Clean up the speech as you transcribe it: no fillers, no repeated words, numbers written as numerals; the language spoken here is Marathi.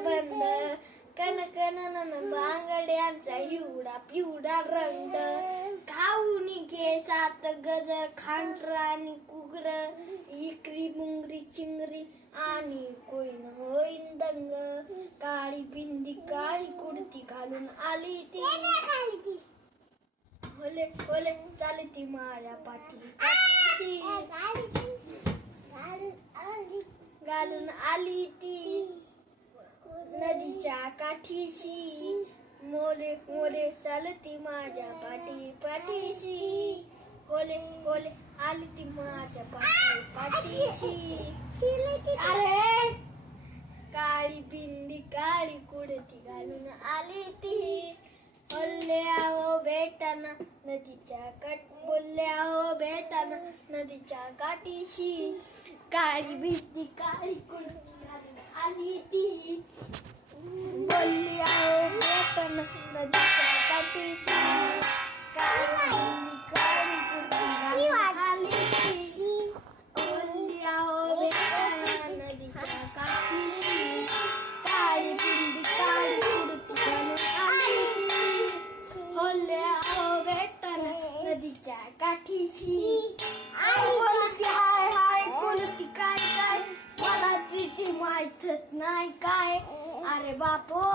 बंद कन कन बांगड्यांचा हिवडा पिवडा रंग खाऊनी घे सात गजर खांडर आणि कुगर इकरी मुंगरी चिंगरी आणि कोईन होईन दंग काळी बिंदी काळी कुडती घालून आली ती होले होले चाली ती माझ्या पाठीशी घालून आली ती नदीच्या काठीशी मोले मोले चालती माझ्या पाठीशी होले होले आली ती माझ्या पाठीशी अरे काळी बिंदी काळी कुडती घालून आली ती बोलल्या हो भेटाना नदीच्या काठीशी काळी बिंदी काळी कुडती घालून आली ती बोलली आहो भेटाना नदीच्या काठीशी काळी बिंदी काळी कुडती घालून आली ती बोलली आहो भेटाना नदीच्या काठीशी काळी बिंदी काळी कुडती घालून आली ती बोलले आहो भेटाना नदीच्या काठीशी बोलती हाय हाय बोलती काय काय मला तुझी माहितच नाही काय अरे बापो